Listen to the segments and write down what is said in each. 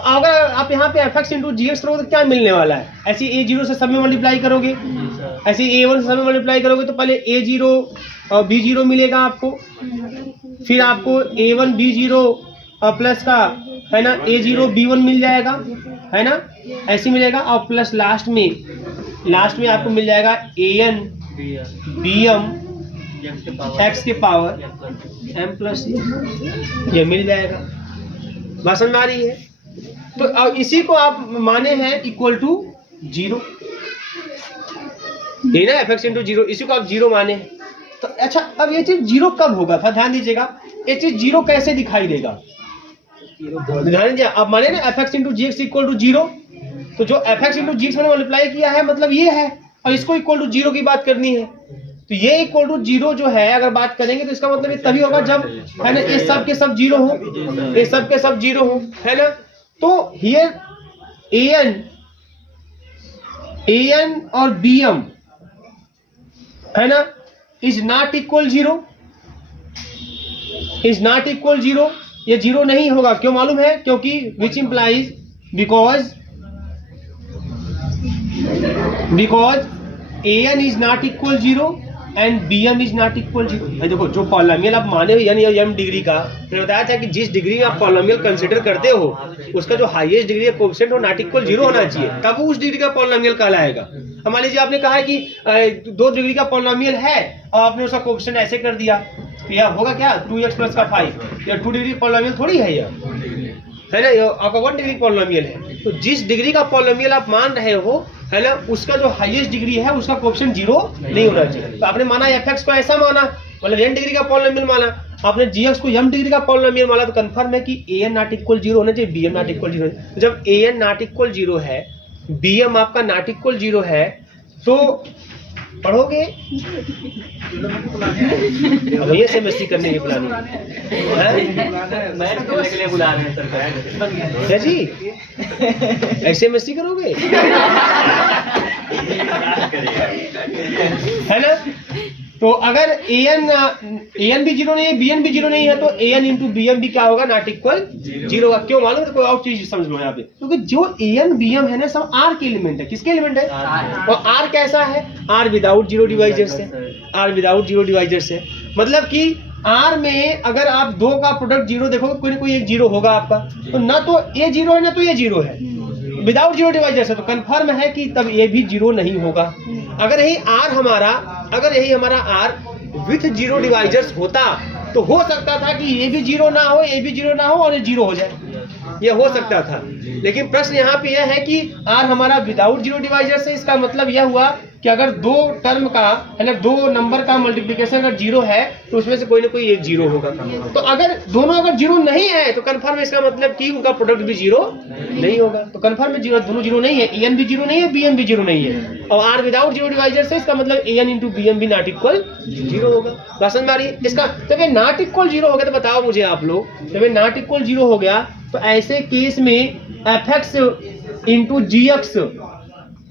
तो अगर आप यहाँ पे fx इंटू जी एक्स करोगे तो क्या मिलने वाला है? ऐसे a0 से सब में मल्टीप्लाई करोगे, ऐसे a1 से सब में मल्टीप्लाई करोगे तो पहले a0 और b0 मिलेगा आपको, फिर आपको a1 b0 प्लस का है ना a0 b1 मिल जाएगा, है ना, ऐसे मिलेगा। और प्लस लास्ट में आपको मिल जाएगा an bm x के पावर m प्लस ये मिल जाएगा। बात समझ में आ रही है? तो अब इसी को आप माने हैं इक्वल टू 0, ये ना fx इंटू 0, इसी को आप 0 माने हैं। तो अच्छा, अब ये चीज 0 कब होगा? ध्यान दीजिएगा, ये चीज 0 कैसे दिखाई देगा? ध्यान दीजिए, आप माने ना fx into g x equal to 0, तो जो fx इंटू जी एक्स मैंने मल्टीप्लाई किया है मतलब ये है, और इसको इक्वल टू 0 की बात करनी है। तो ये इक्वल टू 0 जो है अगर बात करेंगे तो इसका मतलब ये तभी होगा जब है ना ये सब के सब 0 हो, ये सब के सब 0 हो, है ना। तो हियर an और bm है ना is not equal 0, is not equal 0, ये 0 नहीं होगा। क्यों मालूम है? क्योंकि which implies because an is not equal 0 and bm is not equal 0। देखो, जो पॉलिनोमियल आप माने हो यानी m डिग्री का, मैंने बताया था कि जिस डिग्री में आप पॉलिनोमियल कंसीडर करते हो उसका जो हाईएस्ट डिग्री का कोएफिशिएंट हो नॉट इक्वल 0 होना चाहिए, तब वो उस डिग्री का पॉलिनोमियल कहलाएगा। अब मान लीजिए आपने कहा है कि 2 डिग्री का पॉलिनोमियल है और आपने उसका कोएफिशिएंट ऐसे कर दिया, तो यह होगा क्या 2x प्लस का 5, या 2 डिग्री पॉलिनोमियल थोड़ी है यह, है ना, ये आपका 1 डिग्री पॉलिनोमियल है। तो जिस डिग्री का पॉलिनोमियल आप मान रहे हो है ना, उसका जो हाईएस्ट डिग्री है उसका कोएफिशिएंट 0 नहीं होना चाहिए। तो आपने माना fx को ऐसा माना, मतलब n डिग्री का पॉलिनोमियल माना, आपने gx को m डिग्री का पॉलिनोमियल माना, तो कंफर्म है कि an नॉट इक्वल 0 होना चाहिए, bm नॉट इक्वल 0। तो जब an नॉट इक्वल 0 है, bm आपका नॉट इक्वल 0 है, तो पढ़ोगे अब ये सेमेस्ट्री करने की प्लानिंग है जी, ऐसे मस्ती करोगे है ना। तो अगर an भी 0 नहीं है, bn भी 0 नहीं है, तो an इंटू bm भी क्या होगा? नॉट इक्वल 0 होगा। क्यों मालूम है? कोई और चीज समझ लो यहाँ पे, क्योंकि जो an bm है ना सब r के एलिमेंट है। किसके एलिमेंट है? और r कैसा है? r विदाउट जीरो डिवाइजर से, r विदाउट जीरो डिवाइजर से, मतलब कि r में अगर आप 2 का प्रोडक्ट 0 देखोगे, कोई ना कोई एक 0 होगा आपका, तो ना तो a 0 है ना तो ये 0 है, विदाउट जीरो डिवाइजर से, तो कंफर्म है कि तब ये भी 0 नहीं होगा। अगर यही हमारा r विथ जीरो डिवाइजर्स होता तो हो सकता था कि ये भी 0 ना हो, ये भी 0 ना हो और ये 0 हो जाए, ये हो सकता था। लेकिन प्रश्न यहाँ पे यह है कि r हमारा विदाउट जीरो डिवाइजर से, इसका मतलब यह हुआ कि अगर 2 टर्म का है ना 2 नंबर का मल्टीप्लिकेशन अगर 0 है तो उसमें से कोई ना कोई एक 0 होगा। तो अगर दोनों अगर 0 नहीं है तो कंफर्म है, इसका मतलब कि उनका प्रोडक्ट भी 0 नहीं होगा। तो कंफर्म है दोनों 0 नहीं है, an भी 0 नहीं है, bm भी 0 नहीं है, और r विदाउट जीरो डिवाइजर से, इसका मतलब an इंटू bm भी नॉट इक्वल 0 होगा। समझ में आ रही है? इसका जब ये नॉट इक्वल 0 हो गया तो बताओ मुझे आप लोग, जब ये नॉट इक्वल 0 हो गया तो ऐसे केस में fx इंटू gx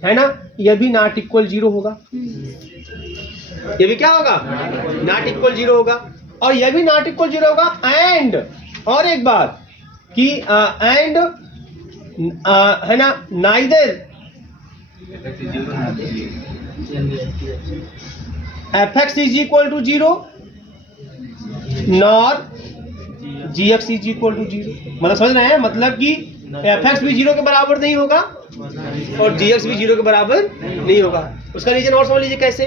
है ना, यह भी नॉट इक्वल 0 होगा, ये भी क्या होगा? नॉट इक्वल 0 होगा। और यह भी नॉट इक्वल 0 होगा एंड, और एक बात कि एंड है ना, neither fx is equal to 0 nor gx is equal to 0। मतलब समझ रहे हैं? मतलब कि fx भी 0 के बराबर नहीं होगा और gx भी 0 के बराबर नहीं होगा। उसका रीजन और समझ लीजिए कैसे।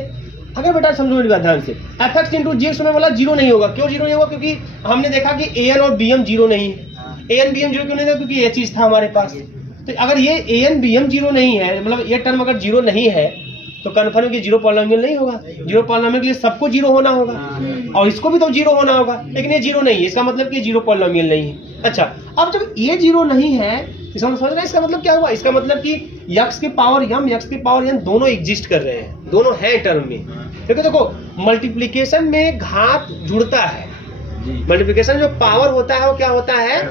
अगर बेटा समझो मेरी बात ध्यान से, fx इंटू gx होने वाला 0 नहीं होगा। क्यों 0 नहीं होगा? क्योंकि हमने देखा कि an और bm 0 नहीं है। an bm 0 क्यों नहीं था? क्योंकि ये चीज था हमारे पास। तो अगर ये an bm 0 नहीं है, मतलब ये टर्म अगर 0 नहीं है तो कन्फर्म कि 0 पॉलिनोमियल नहीं होगा। 0 पॉलिनोमियल के लिए सबको 0 होना होगा और इसको भी तो 0 होना होगा, लेकिन ये 0 नहीं है, इसका मतलब कि 0 पॉलिनोमियल नहीं है। अच्छा, अब जब ये 0 नहीं है, इसका समझ रहे हैं? इसका मतलब क्या हुआ? इसका मतलब कि x के पावर m, x के पावर n दोनों एग्जिस्ट कर रहे हैं, दोनों हैं टर्म में। क्योंकि देखो मल्टीप्लिकेशन में घात जुड़ता है, मल्टीप्लिकेशन जो पावर होता है वो क्या होता है?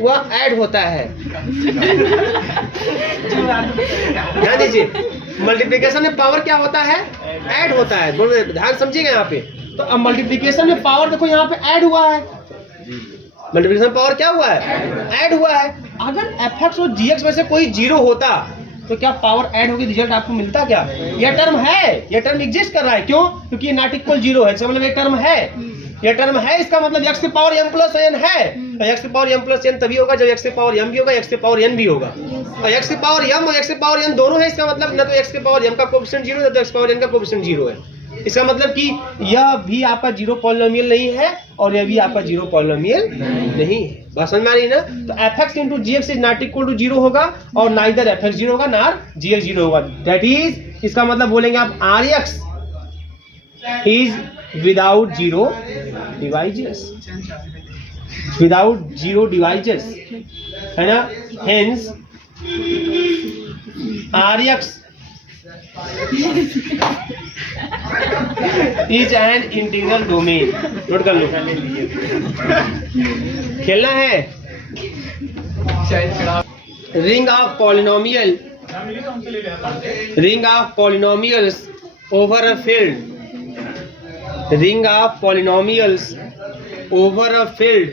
वह ऐड होता है। ध्यान दीजिए, मल्टीप्लिकेशन में पावर क्या होता है? ऐड होता है। ध्यान समझिएगा यहाँ पे। तो अब मल्टीप्लिकेशन में पावर देखो यहाँ पे ऐड हुआ है, मल्टीप्लिकेशन पावर क्या हुआ है, ऐड हुआ है। अगर fx और gx में से कोई जीरो होता तो क्या पावर ऐड होगी, रिजल्ट आपको मिलता क्या? यह टर्म है, यह टर्म एग्जिस्ट कर रहा है, क्यों? क्योंकि ये नॉट इक्वल जीरो है, इसका मतलब ये टर्म है, यह टर्म है, इसका मतलब x की पावर m प्लस n है। तो x की पावर m प्लस n तभी होगा जब x की पावर m भी होगा, x की पावर n भी होगा। और x की पावर m और x की पावर n दोनों है, इसका मतलब ना तो x की पावर m का कोएफिशिएंट जीरो है, ना तो x की पावर n का कोएफिशिएंट जीरो है। इसका मतलब कि यह भी आपका जीरो पॉलिनोमियल नहीं है और यह भी आपका जीरो पॉलिनोमियल नहीं है। बात समझ में आ रही है ना? तो fx into gx is not equal to zero होगा और नाइदर fx जीरो होगा ना gx जीरो होगा। दैट इज, इसका मतलब बोलेंगे आप rx is without zero divisors, without zero divisors, है ना? Hence rx is an integral domain. Note कर लो, खेलना है। Ring of polynomial, ring of polynomials over a field, ring of polynomials over a field,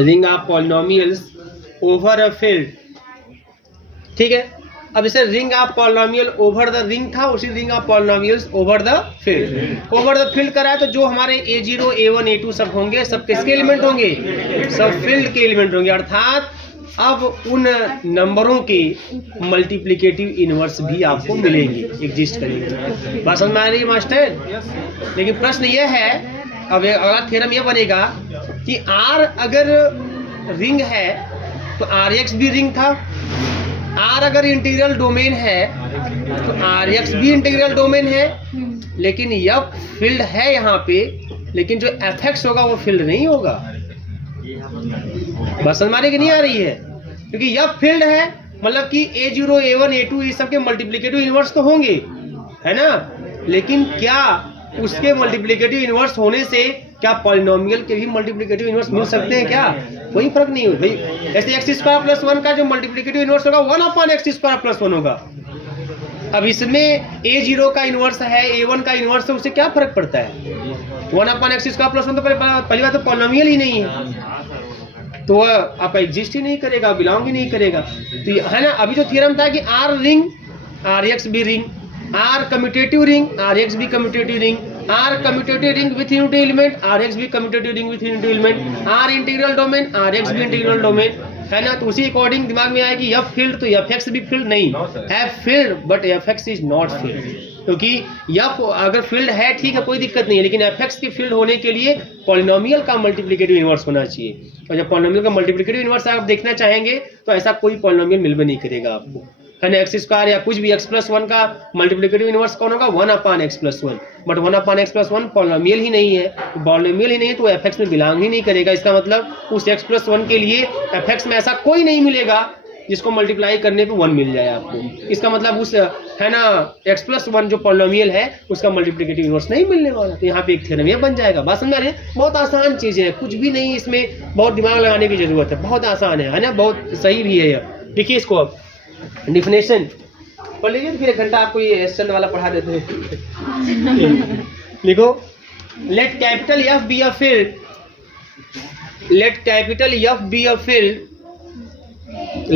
ring of polynomials over a field. ठीक है, अब इसे ring of polynomial over the ring था, उसी ring of polynomials over the field. Over the field कराया तो जो हमारे a0 a1 a2 सब होंगे, सब किसके एलिमेंट होंगे? सब फील्ड के एलिमेंट होंगे। अर्थात अब उन नंबरों के मल्टीप्लिकेटिव इनवर्स भी आपको मिलेंगे, एग्जिस्ट करेंगे। बात समझ में आ रही है मास्टर? लेकिन प्रश्न यह है, अब अगला थ्योरम यह बनेगा कि R अगर रिंग है तो Rx भी रिंग था, R अगर इंटीग्रल डोमेन है तो Rx भी इंटीग्रल डोमेन है, लेकिन F फील्ड है यहाँ पे, लेकिन जो Fx होगा वो फील्ड नहीं होगा। बस हमारे की नहीं आ रही है, क्योंकि F फील्ड है मतलब कि a0 a1 a2 ये सब के मल्टीप्लिकेटिव इनवर्स तो होंगे, है ना? लेकिन क्या उसके मल्टीप्लिकेटिव इनवर्स होने से क्या पॉलिनोमियल के भी मल्टीप्लिकेटिव इनवर्स मिल सकते हैं क्या? कोई फर्क नहीं हो भाई। ऐसे एक्स स्क्वायर प्लस 1 का जो मल्टीप्लिकेटिव इनवर्स होगा 1/x स्क्वायर प्लस 1 होगा। अब इसमें a0 का इनवर्स है, a1 का इनवर्स है, उससे क्या फर्क पड़ता है? 1/x स्क्वायर प्लस 1 तो पहली बात तो पॉलिनोमियल ही नहीं है, तो आपका एग्जिस्ट ही नहीं करेगा, बिलोंग ही नहीं करेगा। तो है ना, अभी जो थ्योरम था कि R रिंग Rx भी ring, R commutative ring Rx भी commutative ring, R commutative ring with unity element Rx भी commutative ring with unity element, R integral domain Rx भी इंटीग्रल डोमेन, है ना? तो उसी अकॉर्डिंग दिमाग में आया कि F फील्ड तो Fx भी फील्ड नहीं, F field but Fx is not field, क्योंकि F अगर फील्ड है ठीक है कोई दिक्कत नहीं है, लेकिन Fx की फील्ड होने के लिए पॉलिनोमियल का मल्टीप्लिकेटिव इनवर्स होना चाहिए। और जब पॉलिनोमियल का मल्टीप्लिकेटिव इनवर्स आप देखना चाहेंगे तो ऐसा कोई पॉलिनोमियल मिल भी नहीं करेगा आपको, है ना? एक्स स्क्वायर या कुछ भी x प्लस 1 का मल्टीप्लिकेटिव इनवर्स कौन होगा? 1/x plus 1, but 1/x plus 1 polynomial ही नहीं है, पॉलिनोमियल ही नहीं है तो fx में बिलोंग ही नहीं करेगा। इसका मतलब उस x प्लस 1 के लिए fx में ऐसा कोई नहीं मिलेगा जिसको मल्टीप्लाई करने पे 1 मिल जाए आपको। इसका मतलब उस, है ना, x प्लस 1 जो पॉलिनोमियल है उसका मल्टीप्लिकेटिव इनवर्स नहीं मिलने वाला। तो यहाँ पे एक थ्योरम ये बन जाएगा। बात समझ रहे हैं? बहुत आसान चीजें है, कुछ भी नहीं इसमें बहुत दिमाग लगाने की जरूरत है, बहुत आसान है ना? बहुत सही भी है यह। देखिए इसको अब डिफिनेशन पढ़ लीजिए, फिर 1 घंटा आपको ये एस्टन वाला पढ़ा देते हैं। लिखो, let capital F be a field, let capital F be a field,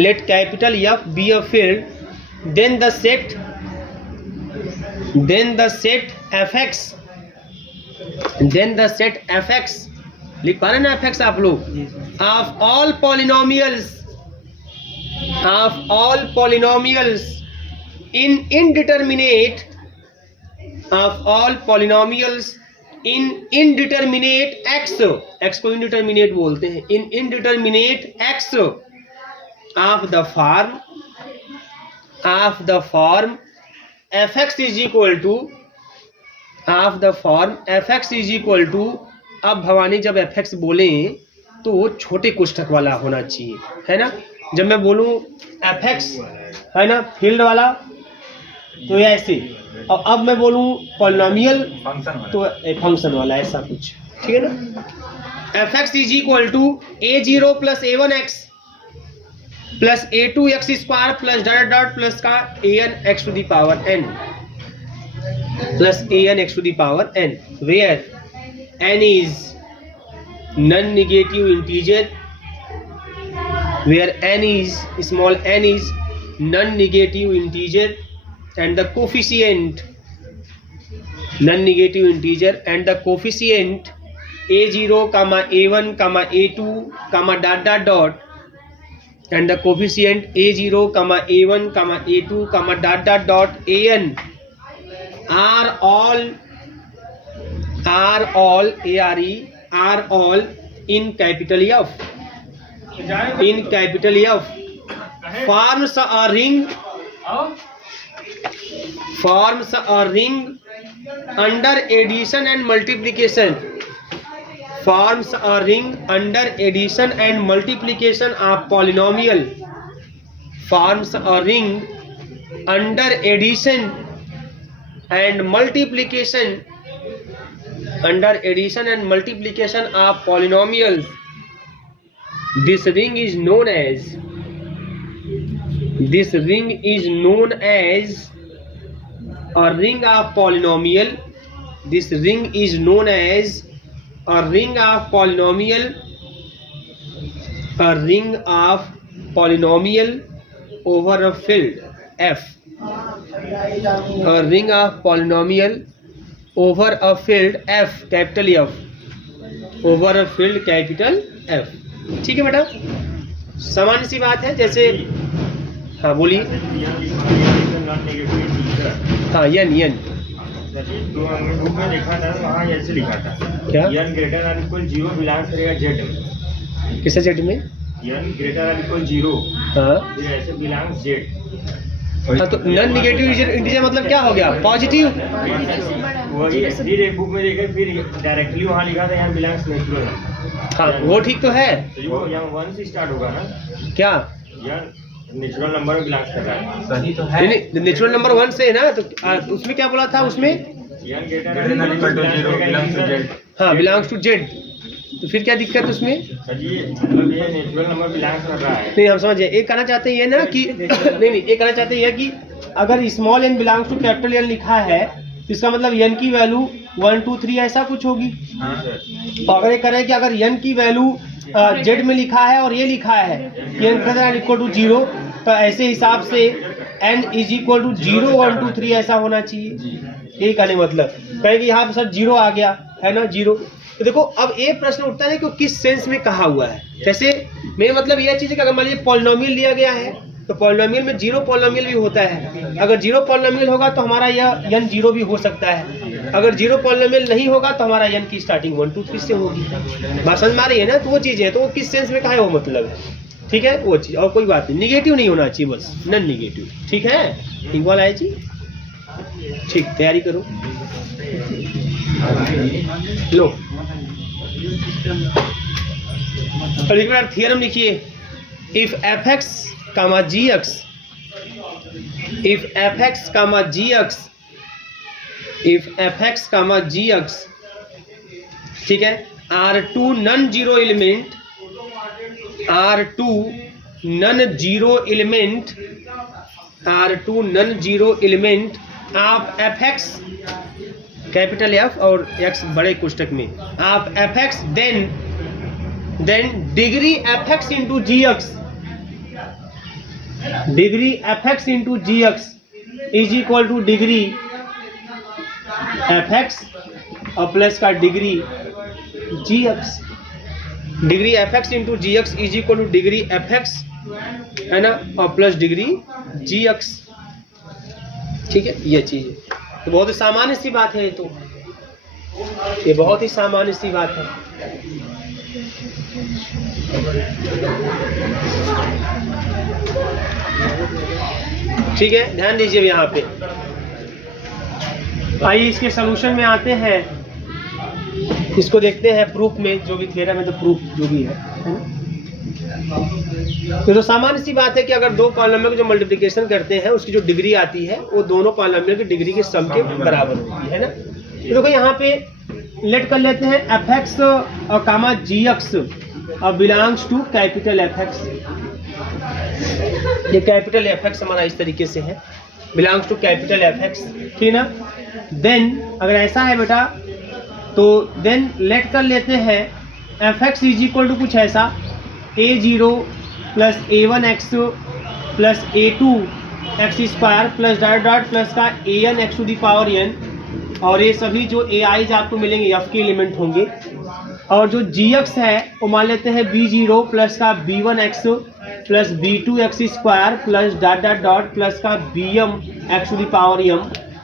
let capital F be a field, then the set fx, then the set fx, लिख पा रहे ना fx आप लोग, of all polynomials, of all polynomials in indeterminate, of all polynomials in indeterminate x, x को indeterminate बोलते हैं, in indeterminate x of the form fx is equal to, of the form fx is equal to, अब भवानी जब fx बोले तो वो छोटे कोष्ठक वाला होना चाहिए, है ना? जब मैं बोलूं fx, है ना, फील्ड वाला, तो ऐसे, और अब मैं बोलूं पॉलिनोमियल तो फंक्शन वाला, ऐसा कुछ, ठीक है ना? fx is equal to a0 plus a1x plus a2x square plus dot dot plus का an x to the power n plus an x to the power n, where n is non-negative integer where n is small n is non-negative integer and the coefficient non-negative integer and the coefficient a0 comma a1 comma a2 comma dot dot dot and the coefficient a0 comma a1 comma a2 comma dot dot dot an are all in capital F. In capital F forms a ring under addition and multiplication. Forms a ring under addition and multiplication of polynomial. Forms a ring under addition and multiplication. Under addition and multiplication of polynomials. This ring is known as a ring of polynomial. This ring is known as a ring of polynomial. A ring of polynomial over a field F. A ring of polynomial over a field F, capital F, over a field capital F. ठीक है बेटा, सामान्य सी बात है। जैसे हाँ बोलिए। हाँ यन तो बुक में लिखा था, वहाँ ऐसे लिखा था क्या? n greater than equal 0 belongs करेगा z में। किससे जेड में? n ग्रेटर देन इक्वल 0 हाँ फिर ऐसे बिलोंग्स z। हाँ तो नॉन निगेटिव इंटीजर मतलब क्या हो गया? पॉजिटिव। वही फिर एक बुक में देखा, फिर डायरेक्टली वहाँ लिखा था यहाँ बिलोंग्स नेचुरल। हाँ वो ठीक तो है। तो वो यहाँ 1 से स्टार्ट होगा ना, क्या यहाँ नेचुरल नंबर में बिलोंग्स कर रहा है। सही तो है। नहीं, नेचुरल नंबर 1 से है ना, तो उसमें क्या बोला था उसमें? n greater than equal 0 belongs to z। हाँ बिलोंग्स टू जेड। तो फिर क्या दिक्कत उसमें? सर ये मतलब ये नेचुरल नंबर बिलोंग्स कर रहा है। नहीं हम समझ गए। एक कहना चाहते हैं ये ना कि नहीं एक कहना चाहते हैं कि अगर small n belongs to capital N लिखा है तो इसका मतलब n की वैल्यू 1 2 3 ऐसा कुछ होगी। हाँ सर। तो अगर ये करें कि अगर n की वैल्यू z में लिखा है और ये लिखा है n इक्वल टू 0, तो ऐसे हिसाब से n इज इक्वल टू 0 1 2 3 ऐसा होना चाहिए। यही कहने मतलब कहें कि यहाँ पर सर 0 आ गया है ना 0। तो देखो अब एक प्रश्न उठता है कि किस सेंस में कहा हुआ है। जैसे मेरा मतलब यह चीज़ है कि अगर मान लीजिए पॉलिनोमियल लिया गया है तो पॉलिनोमियल में 0 पॉलिनोमियल भी होता है। अगर 0 पॉलिनोमियल होगा तो हमारा यह n 0 भी हो सकता है। अगर 0 पॉलिनोमियल नहीं होगा तो हमारा n की स्टार्टिंग 1 2 3 से होगी। बात समझ में आ रही है ना? तो वो चीज़ है, तो वो किस सेंस में कहा है वो मतलब, ठीक है वो चीज़। और कोई बात नहीं, निगेटिव नहीं होना चाहिए, बस नॉन निगेटिव, ठीक है। इक्वल आए जी, ठीक तैयारी करो लो। और एक बार थियरम लिखिए। If fx comma gx, if fx comma gx, if fx comma gx, ठीक है, are two non-zero element, are two non-zero element, are two non-zero element of fx capital F और x बड़े कोष्टक में of fx, then degree fx into gx, degree fx into gx is equal two degree fx और plus का degree gx। Degree fx into gx is equal two degree fx है ना, और plus degree gx, ठीक है। ये चीज है तो बहुत ही सामान्य सी बात है, तो ये बहुत ही सामान्य सी बात है। ठीक है, ध्यान दीजिए यहाँ पे। आइए इसके सलूशन में आते हैं, इसको देखते हैं प्रूफ में, जो भी थ्योरम है तो प्रूफ जो भी है तो सामान्य सी बात है कि अगर दो पॉलिनोमियल को जो मल्टीप्लिकेशन करते हैं उसकी जो डिग्री आती है वो दोनों पॉलिनोमियल की डिग्री के सम के बराबर होती है ना। तो देखो यहाँ पे लेट कर लेते हैं fx और कामा gx और बिलोंग्स टू कैपिटल fx। ये कैपिटल fx हमारा इस तरीके से है, बिलोंग्स टू कैपिटल fx, ठीक ना। देन अगर ऐसा है बेटा तो देन लेट कर लेते हैं f x is equal to कुछ ऐसा a0 plus a1x plus a2 x square plus dot dot plus का an x to the power n, और ये सभी जो ai's आपको मिलेंगे f के एलिमेंट होंगे, और जो gx है वो मान लेते हैं b0 प्लस का b1x plus b2 x square plus dot dot dot plus का bm x to the power m,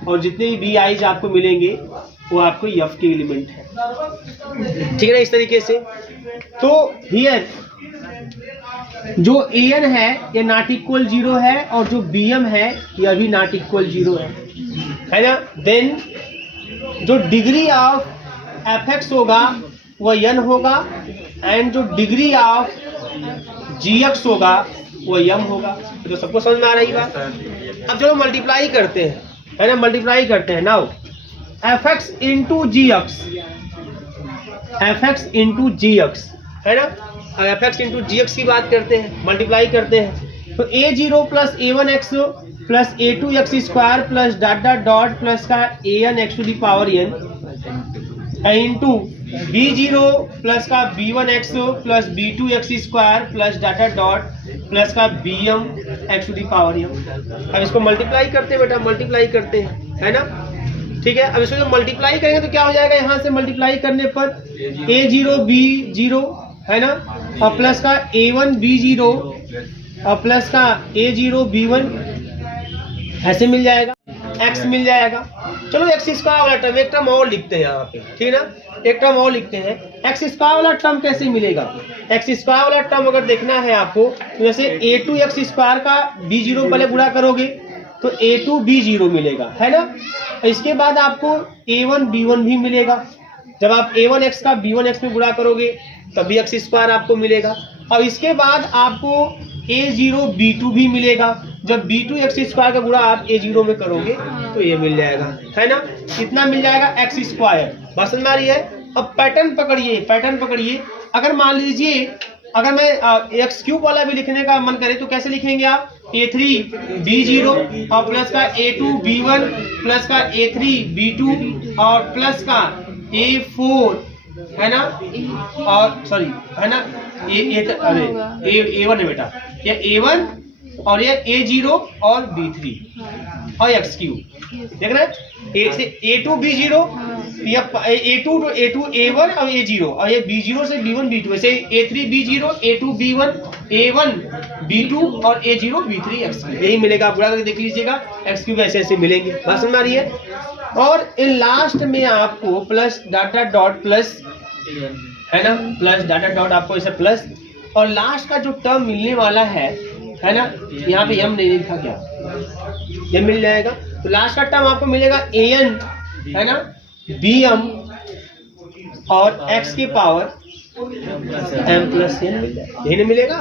और जितने भी bi's आपको मिलेंगे वो आपको f के एलिमेंट है। ठीक है ना, इस तरीके से। तो हियर जो an है ये नॉट इक्वल 0 है, और जो bm है यह भी नॉट इक्वल 0 है ना। देन जो डिग्री ऑफ fx होगा वह n होगा, एंड जो डिग्री ऑफ gx होगा वह m होगा। तो सबको समझ में आ रही बात। अब चलो मल्टीप्लाई करते हैं, है ना, मल्टीप्लाई करते हैं। Now fx into gx, fx into gx, है ना। fx इंटू gx की बात करते हैं, मल्टीप्लाई करते हैं, तो a0 plus a1x plus a2 x square plus dot dot dot plus का an x to the power n into b0 plus का b1x plus b2 x square plus dot dot dot plus का bm x to the power m। अब इसको multiply करते हैं बेटा, multiply करते हैं, है ना। ठीक है, अब इसको जो मल्टीप्लाई करेंगे तो क्या हो जाएगा, यहाँ से मल्टीप्लाई करने पर a0 b0, है ना, और प्लस का a1 b0 और प्लस का a0 b1 ऐसे मिल जाएगा, x मिल जाएगा। चलो एक्स स्क्वायर वाला टर्म एक टर्म और लिखते हैं यहाँ पे, ठीक है ना, एक टर्म और लिखते हैं। एक्स स्क्वायर वाला टर्म कैसे मिलेगा, एक्स स्क्वायर वाला टर्म अगर देखना है आपको तो जैसे a2 एक्स स्क्वायर का b0 पहले गुणा करोगे तो a2 b0 मिलेगा, है ना। इसके बाद आपको a1 b1 भी मिलेगा, जब आप a1x का b1x में गुणा करोगे तभी एक्स स्क्वायर आपको मिलेगा। और इसके बाद आपको a0 b2 भी मिलेगा, जब b2 एक्स स्क्वायर का गुणा आप a0 में करोगे तो ये मिल जाएगा, है ना। कितना मिल जाएगा, एक्स स्क्वायर। बात समझ में आ रही है। अब पैटर्न पकड़िए, पैटर्न पकड़िए। अगर मान लीजिए अगर मैं एक्स क्यूब वाला भी लिखने का मन करे तो कैसे लिखेंगे आप, a3 b0 और प्लस का a2 b1 प्लस का a3 b2 और प्लस का a4, है ना, और सॉरी, है ना, a1 है बेटा, ये a1 और ये a0 और b3 और एक्स क्यूब, देख रहे हैं, a2 b0 या a2 to a2 a1 और a0 और ये b0 से b1 b2, वैसे a3 b0 a2 b1 a1 b2 और a0 b3 एक्स क्यूब, यही मिलेगा। आप गुणा करके देख लीजिएगा, एक्स क्यूब ऐसे ऐसे मिलेंगे। बात समझ में आ रही है। और इन लास्ट में आपको plus dot dot dot plus, है ना, प्लस डॉट डॉट डॉट आपको ऐसे प्लस, और लास्ट का जो टर्म मिलने वाला है ना, यहाँ पे m नहीं लिखा गया, ये मिल जाएगा। तो लास्ट का टर्म आपको मिलेगा an, है ना, bm और x की पावर m प्लस n मिल जाएगा, यही नहीं मिलेगा।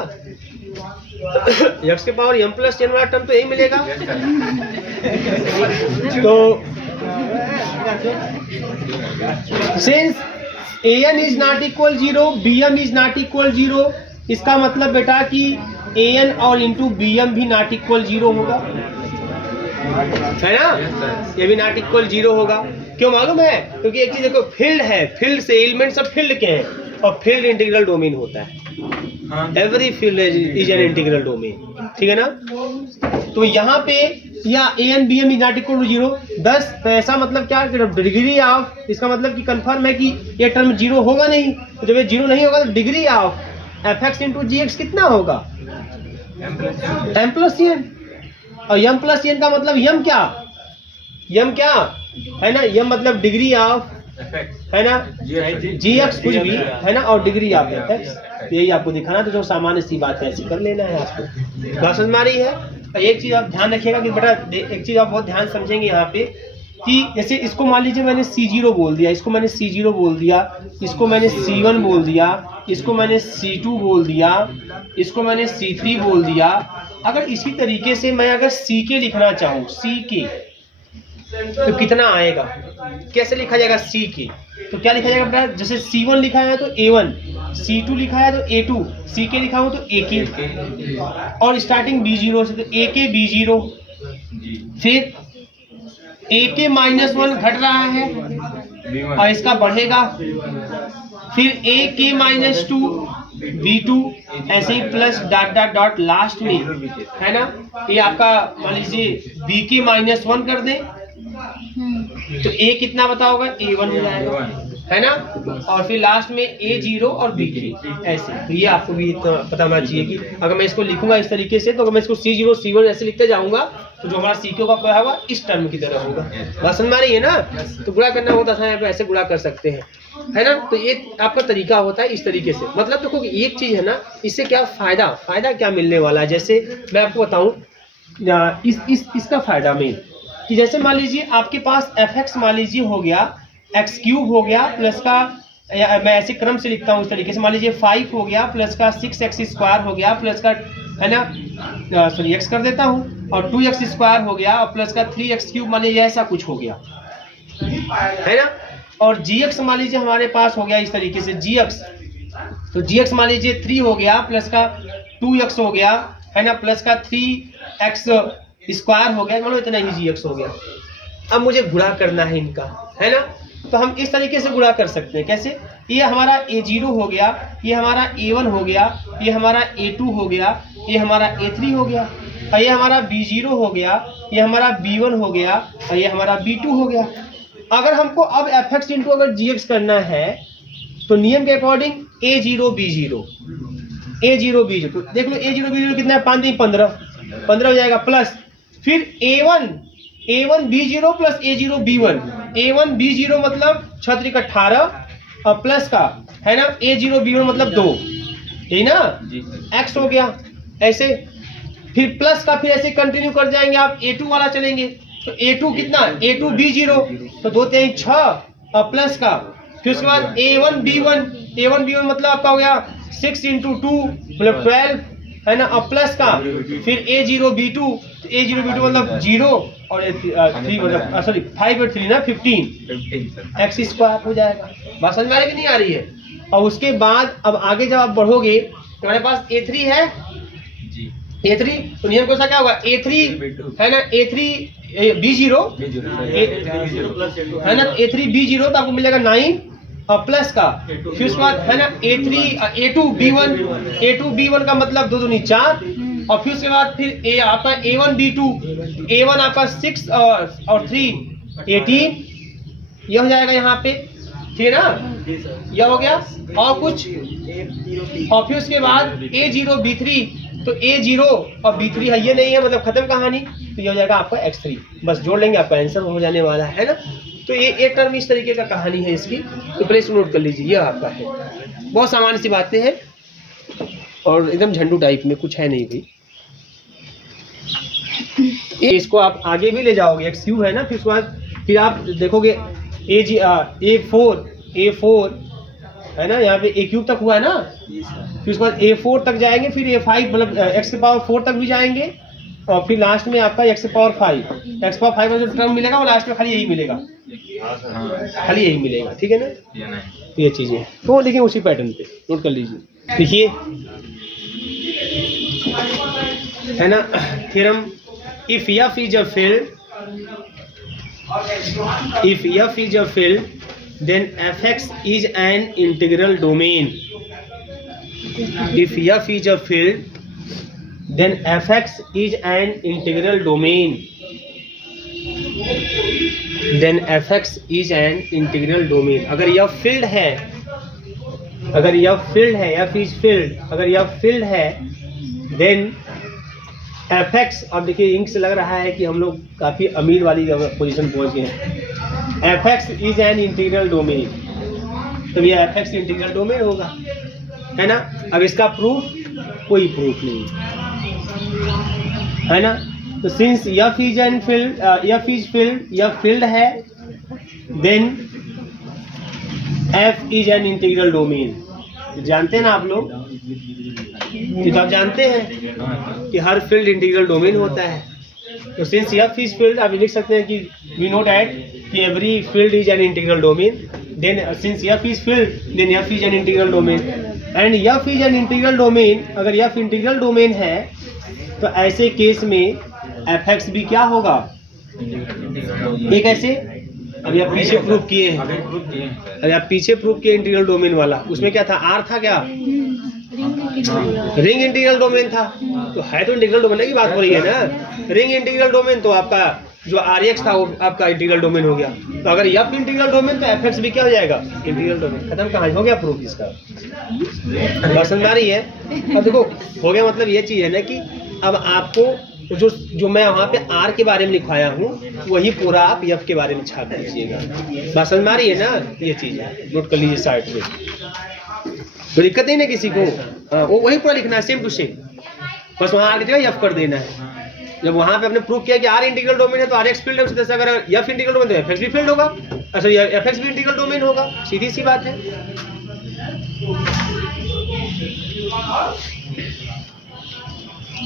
x की पावर m प्लस n वाला टर्म तो यही मिलेगा। तो since an is not equal 0, bm is not equal 0, इसका मतलब बेटा कि an और इंटू bm भी नॉट इक्वल 0 होगा, है ना, ये भी नॉट इक्वल 0 होगा। क्यों मालूम है, क्योंकि एक चीज देखो, फील्ड है, फील्ड से एलिमेंट सब फील्ड के हैं, और फील्ड इंटीग्रल डोमेन होता है। Every field is an integral domain, ठीक है ना। तो यहाँ पे या an bm is not equal to 0, 10, तो ऐसा मतलब क्या, डिग्री ऑफ, इसका मतलब कि कंफर्म है कि ये टर्म 0 होगा नहीं। तो जब ये 0 नहीं होगा तो degree of fx into gx कितना होगा, m प्लस n, और m प्लस n का मतलब m क्या, है ना, m मतलब डिग्री ऑफ, है ना, gx कुछ भी, है ना, और डिग्री ऑफ fx। तो यही आपको दिखाना, तो जो सामान्य सी बात है ऐसी कर लेना है आपको। बात समझ में आ रही है। एक चीज आप ध्यान रखिएगा कि बेटा, एक चीज आप बहुत ध्यान समझेंगे यहाँ पे कि जैसे इसको मान लीजिए मैंने C0 बोल दिया, इसको मैंने C0 बोल दिया, इसको मैंने C1 बोल दिया, इसको मैंने C2 बोल दिया, इसको मैंने C3 बोल दिया। अगर इसी तरीके से मैं अगर CK लिखना चाहूँ, CK, तो कितना आएगा, कैसे लिखा जाएगा CK, तो क्या लिखा जाएगा बेटा, जैसे C1 लिखा है तो A1, C2 लिखा है तो A2, CK लिखा हो तो AK, और स्टार्टिंग B0 से तो AK B0, फिर AK -1 घट रहा है और इसका बढ़ेगा, फिर ए के माइनस 2 B2 ऐसे ही plus dot dot dot last में, है ना, ये आपका मान लीजिए बी के माइनस 1 कर दें तो ए कितना बता होगा, A1 हो जाएगा, है ना, और फिर लास्ट में A0 और B3 ऐसे। तो ये आपको भी इतना पता होना चाहिए कि अगर मैं इसको लिखूंगा इस तरीके से, तो अगर मैं इसको C0 C1 ऐसे लिखते जाऊंगा तो जो हमारा CQ का क्या होगा, इस टर्म की तरह होगा। बात समझ में आ रही है ना? तो गुणा करना होता था, यहाँ पे ऐसे गुणा कर सकते हैं, है ना। तो ये आपका तरीका होता है इस तरीके से। मतलब देखो एक चीज है ना, इससे क्या फायदा क्या मिलने वाला है। जैसे मैं आपको बताऊं इसका फायदा में कि जैसे मान लीजिए आपके पास fx मान लीजिए हो गया x³ हो गया प्लस का, मैं ऐसे क्रम से लिखता हूँ इस तरीके से, मान लीजिए 5 हो गया प्लस का 6x² हो गया प्लस का, है ना, सॉरी x कर देता हूँ, और 2x² हो गया और प्लस का 3x³ मान लीजिए ऐसा कुछ हो गया, है ना। और gx मान लीजिए हमारे पास हो गया इस तरीके से gx, तो gx मान लीजिए 3 हो गया प्लस का 2x हो गया, है ना, प्लस का 3x² हो गया, मतलब इतना ही gx हो गया। अब मुझे गुणा करना है इनका, है ना, तो हम इस तरीके से गुणा कर सकते हैं। कैसे? ये हमारा A0 हो गया, ये हमारा A1 हो गया, ये हमारा A2 हो गया, ये हमारा A3 हो गया, और ये हमारा B0 हो गया, ये हमारा B1 हो गया, और ये हमारा B2 हो गया। अगर हमको अब fx इंटू अगर gx करना है तो नियम के अकॉर्डिंग A0 B0 तो देख लो A0 B0 कितना है, 5 15 हो जाएगा, प्लस फिर A1 B0 plus A0 B1, A1 B0 मतलब 6 × 18 और प्लस का, है ना, A0 B1 मतलब 2, यही ना, x हो गया ऐसे, फिर प्लस का, फिर ऐसे कंटिन्यू कर जाएंगे आप, A2 वाला चलेंगे तो A2 कितना, A2 B0 तो 2 3 6 और प्लस का, फिर उसके बाद A1 B1 मतलब आपका हो गया 6 × 2 मतलब 12, है ना, और प्लस का, फिर A0 B2 मतलब 0 और 3 मतलब सॉरी 5 और 3 ना 15 x² हो जाएगा। बात समझ में आ रही कि नहीं आ रही है? और उसके बाद अब आगे जब आप बढ़ोगे तो हमारे पास A3 है, A3 तो नियम कौन सा क्या होगा, A3 है ना, A3 B0 है ना, A3 B0 तो आपको मिलेगा 9 और प्लस का, फिर उसके बाद है ना A2 B1 का मतलब 2 दूनी 4, और फिर उसके बाद फिर आपका A1 B2 A1 आपका 6 और 3 18, यह हो जाएगा यहाँ पे, ठीक है ना, यह हो गया। और कुछ, और फिर उसके बाद A0 B3 तो A0 और B3 है, ये नहीं है, मतलब खत्म कहानी, तो ये हो जाएगा आपका x3, बस जोड़ लेंगे आपका आंसर हो जाने वाला है ना। तो ये एक टर्म इस तरीके का कहानी है इसकी, तो प्लीज नोट कर लीजिए, ये आपका है। बहुत सामान्य सी बातें हैं और एकदम झंडू टाइप में, कुछ है नहीं भाई। इसको आप आगे भी ले जाओगे, x³ है ना, फिर उसके बाद फिर आप देखोगे A4 है ना, यहाँ पे A³ तक हुआ है ना, फिर उसके बाद A4 तक जाएंगे, फिर A5 मतलब x⁴ तक भी जाएंगे, और फिर लास्ट में आपका x⁴ का जो टर्म मिलेगा वो लास्ट में खाली यही मिलेगा, खाली यही मिलेगा, ठीक है ना। तो ये चीजें तो देखिए उसी पैटर्न पे नोट कर लीजिए। देखिए है ना, theorem, if f is a field then fx is an integral domain. If f is a field then fx is an integral domain. Then fx is an integral domain. अगर यह field है, अगर यह फील्ड है, f is field, अगर यह field है then fx, अब देखिए इंक से लग रहा है कि हम लोग काफी अमीर वाली पोजीशन पहुंच गए हैं। fx is an integral domain, तो ये fx इंटीग्रल डोमेन होगा, है ना। अब इसका प्रूफ, कोई प्रूफ नहीं है ना। तो since f is an field, f is field, यह फील्ड है, then f is an integral domain। जानते हैं ना आप लोग, ये तो आप जानते हैं कि हर फील्ड इंटीग्रल डोमेन होता है। तो सिंस f is field, आप लिख सकते हैं कि we know that कि every field is an integral domain, then since f is field then f is an integral domain, and f is an integral domain, अगर f इंटीग्रल डोमेन है तो ऐसे केस में fx भी क्या होगा, एक ऐसे अभी आप पीछे प्रूव किए हैं, अभी प्रूफ किए हैं। अभी आप पीछे प्रूव किए इंटीग्रल डोमेन वाला, उसमें क्या था, आर था क्या, रिंग इंटीग्रल डोमेन था, तो है तो इंटीग्रल डोमेन की बात हो रही है ना, रिंग इंटीग्रल डोमेन, तो आपका जो आर एक्स था वो आपका इंटीग्रल डोमेन हो गया। तो अगर एफ इंटीग्रल डोमेन तो एफ एक्स भी क्या हो जाएगा, इंटीग्रल डोमेन। खत्म, कहाँ हो गया प्रूफ इसका, बात समझ आ रही है। अब देखो हो गया, मतलब ये चीज है ना कि अब आपको जो मैं वहाँ पे आर के बारे में लिखवाया हूँ वही पूरा आप एफ के बारे में छाप दीजिएगा। बात समझ में आ रही है ना, ये चीज है, नोट कर लीजिए साइड में, तो दिक्कत नहीं ना किसी को। हाँ, वो वही पूरा लिखना है सेम टू सेम, बस वहाँ आगे जगह एफ कर देना है। जब वहाँ पे आपने प्रूव किया कि आर इंटीग्रल डोमेन है तो आर एक्स फील्ड है, उसी तरह से अगर एफ इंटीग्रल डोमेन तो एफ एक्स भी फील्ड होगा, सॉरी एफ एक्स भी इंटीग्रल डोमेन होगा, सीधी सी बात है।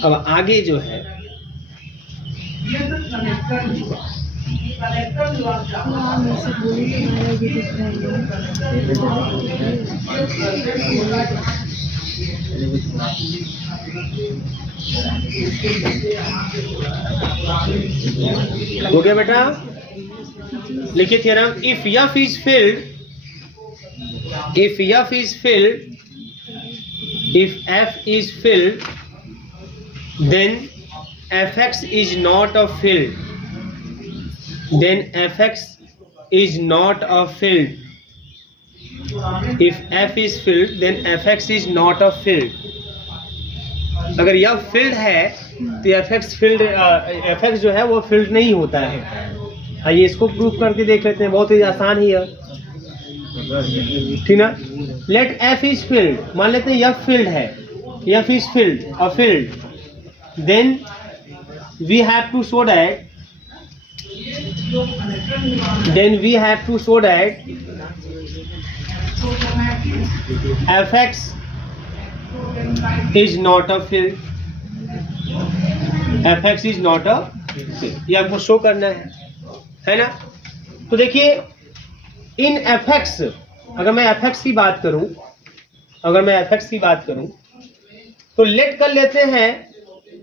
अब आगे जो है हो गया बेटा, लिखिए theorem, if F is field, if F is field, if f is filled then fx is not a field, then fx is not a field, if f is filled then fx is not a field। अगर यह field है तो fx field, fx जो है वो field नहीं होता है। आइए इसको प्रूफ करके देख लेते हैं, बहुत ही आसान ही है, ठीक ना। लेट एफ इज फील्ड, मान लेते हैं एफ फील्ड है, f is field a field, then we have to show that, then we have to show that f x is not a field, f x is not a field, ये आपको show करना है ना। तो देखिए in F x, अगर मैं F x की बात करूं, अगर मैं एफ एक्स की बात करूं तो लेट कर लेते हैं,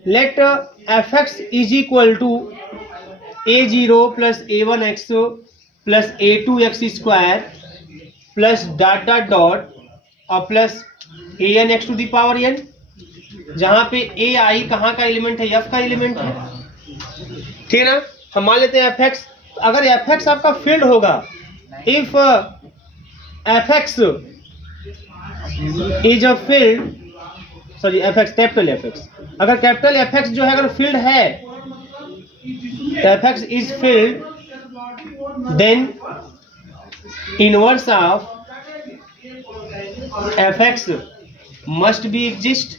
let f x is equal to a0 plus a1x plus a2x square plus dot dot dot और plus an x to the power n, जहां पे a i कहाँ का एलिमेंट है, f का एलिमेंट है, ठीक है ना। हम मान लेते हैं एफ एक्स, अगर एफ एक्स आपका फील्ड होगा, if fx is a field, sorry fx capital fx, अगर कैपिटल fx जो है अगर फील्ड है तो fx is field, then inverse of fx must be exist,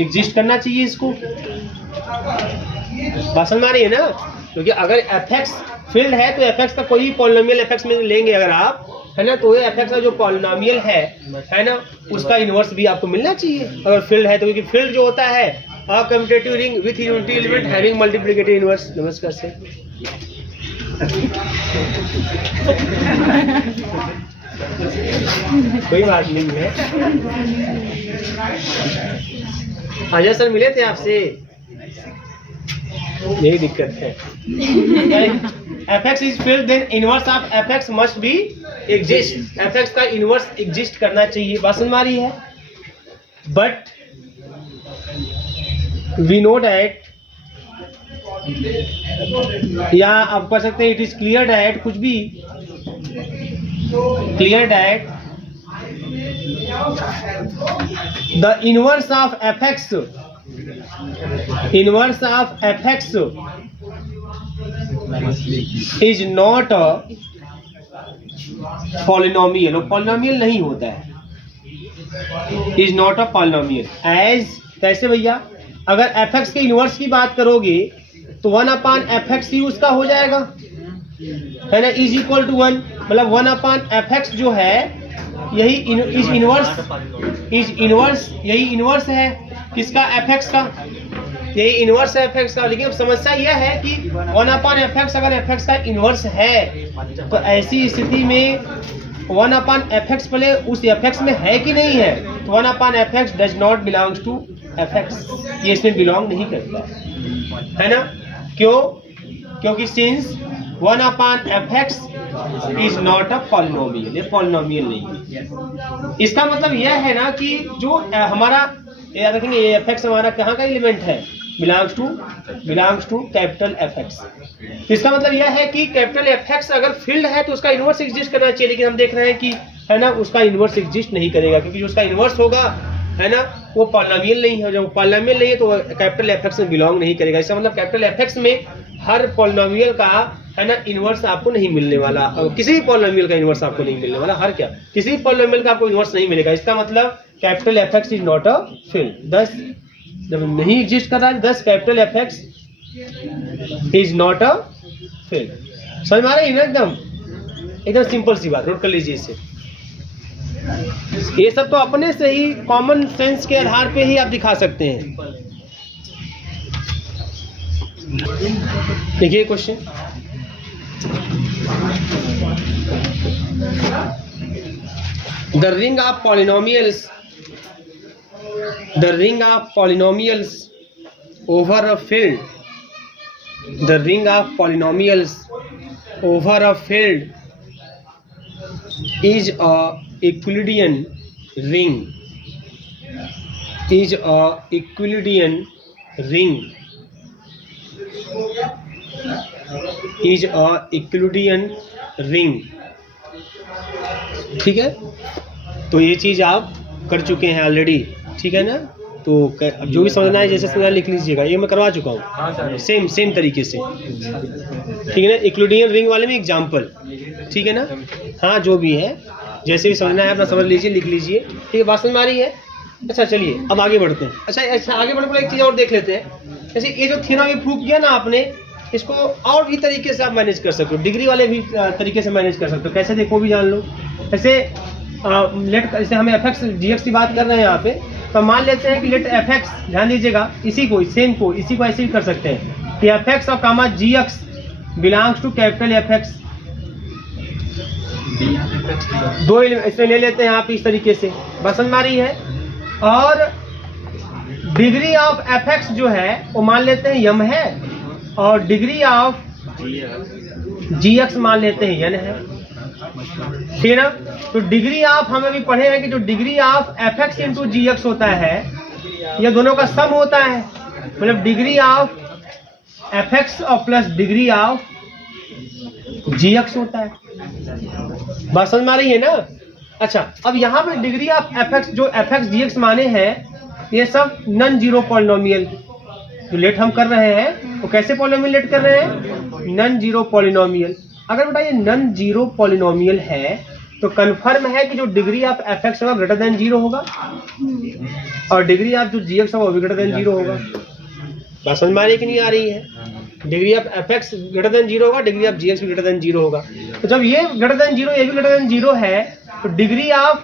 exist करना चाहिए इसको, बात समझ में आ रही है ना। क्योंकि अगर fx फील्ड है तो fx का कोई भी पॉलिनोमियल fx में लेंगे अगर आप, है ना, तो ये fx का जो पॉलिनोमियल है ना, उसका इनवर्स भी आपको मिलना चाहिए अगर फील्ड है तो, क्योंकि फील्ड जो होता है a commutative ring with unity element having multiplicative inverse. नमस्कार से कोई बात नहीं है, अजय सर मिले थे आपसे, यही दिक्कत है। fx is field, then inverse of fx must be exist, fx का इनवर्स एग्जिस्ट करना चाहिए, बात समझ में आ रही है। बट वी नो डैट, या आप कर सकते हैं इट इज क्लियर डैट, कुछ भी clear that the inverse of fx, inverse of fx is not a polynomial, polynomial नहीं होता है, इज नॉट अ पॉलिनोमियल। एज कैसे भैया, अगर fx के इनवर्स की बात करोगे तो 1/fx ही उसका हो जाएगा, है ना, इज इक्वल टू 1, मतलब 1/fx जो है यही इज इनवर्स, यही इनवर्स है किसका, fx का, यही इनवर्स है fx का। लेकिन अब समस्या यह है कि 1/fx अगर fx का इनवर्स है तो ऐसी स्थिति में 1/fx पहले उस fx में है कि नहीं है, तो 1/fx does not belongs to fx, ये इसमें बिलोंग नहीं करता है ना। क्यों? क्योंकि since 1/fx is not a polynomial, ये पॉलिनोमियल नहीं है। इसका मतलब यह है ना कि जो हमारा याद रखेंगे ये एफ एक्स हमारा कहाँ का एलिमेंट है, belongs to capital f x. तो इसका मतलब यह है कि कैपिटल एफ एक्स अगर फील्ड है तो उसका इन्वर्स एग्जिस्ट करना चाहिए, लेकिन हम देख रहे हैं कि है ना उसका इन्वर्स एग्जिस्ट नहीं करेगा, क्योंकि जो उसका इन्वर्स होगा है ना वो पॉलिनोमियल नहीं है। जब पॉलिनोमियल नहीं है तो कैपिटल एफ एक्स में बिलोंग नहीं करेगा। इसका मतलब कैपिटल एफ एक्स में हर पॉलिनोमियल का है ना इन्वर्स आपको नहीं मिलने वाला, किसी भी पॉलिनोमियल का इन्वर्स आपको नहीं मिलने वाला। हर क्या किसी भी पॉलिनोमियल का आपको इन्वर्स नहीं मिलेगा। इसका मतलब capital f x is not a field, दस जब नहीं एग्जिस्ट कर रहा है दस capital f x is not a field. समझ में आ रही है ना, एकदम सिंपल सी बात, नोट कर लीजिए इसे। ये सब तो अपने से ही कॉमन सेंस के आधार पे ही आप दिखा सकते हैं। देखिए question, the ring of polynomials over a field, the ring of polynomials over a field is a Euclidean ring, is a Euclidean ring, is a Euclidean ring। ठीक है, तो ये चीज आप कर चुके हैं ऑलरेडी, ठीक है ना। तो अब जो भी समझना है जैसे समझना लिख लीजिएगा, ये मैं करवा चुका हूँ सेम तरीके से, ठीक है ना। यूक्लिडियन रिंग वाले में एग्जाम्पल, ठीक है ना। हाँ जो भी है जैसे भी समझना है अपना समझ लीजिए, लिख लीजिए, ठीक है। बात समझ में आ रही है। अच्छा चलिए अब आगे बढ़ते हैं। अच्छा आगे बढ़ने पर एक चीज़ और देख लेते हैं। जैसे ये जो थ्योरम ये प्रूव किया ना आपने, इसको और भी तरीके से आप मैनेज कर सकते हो, डिग्री वाले भी तरीके से मैनेज कर सकते हो। कैसे देखो भी जान लो। जैसे जैसे हम एफ एक्स जी एक्स की बात कर रहे हैं यहाँ पे, तो मान लेते हैं कि लेट एफ एक्स, ध्यान दीजिएगा इसी को ऐसे भी कर सकते हैं कि एफ एक्स और comma g x belongs to capital f x. दो इसमें ले लेते हैं यहाँ पे इस तरीके से, बस समझ में आ रही है। और डिग्री ऑफ एफ एक्स जो है वो मान लेते हैं यम है, और डिग्री ऑफ जी एक्स मान लेते हैं एन है, ठीक है ना। तो डिग्री ऑफ हमें भी पढ़े हैं कि जो degree of f x into g x होता है, ये दोनों का सम होता है, मतलब डिग्री ऑफ एफ एक्स और plus degree of g x होता है। बात समझ में आ रही है ना। अच्छा अब यहाँ पे डिग्री ऑफ एफ एक्स, जो एफ एक्स जी एक्स माने हैं, ये सब नॉन जीरो पॉलिनोमियल जो लेट हम कर रहे हैं, वो कैसे पॉलिनोमियल लेट कर रहे हैं, नॉन जीरो पॉलिनोमियल। अगर बेटा ये नॉन जीरो पॉलिनोमियल है तो कन्फर्म है कि जो डिग्री ऑफ एफ एक्स होगा ग्रेटर देन जीरो होगा, और डिग्री ऑफ जो जी एक्स होगा वो भी ग्रेटर देन जीरो होगा। बात समझ में आ रही है कि नहीं आ रही है। Degree of f x greater than zero होगा, डिग्री ऑफ जी एक्स भी ग्रेटर देन जीरो होगा। तो जब ये ग्रेटर देन जीरो, ये भी ग्रेटर देन जीरो है, तो डिग्री ऑफ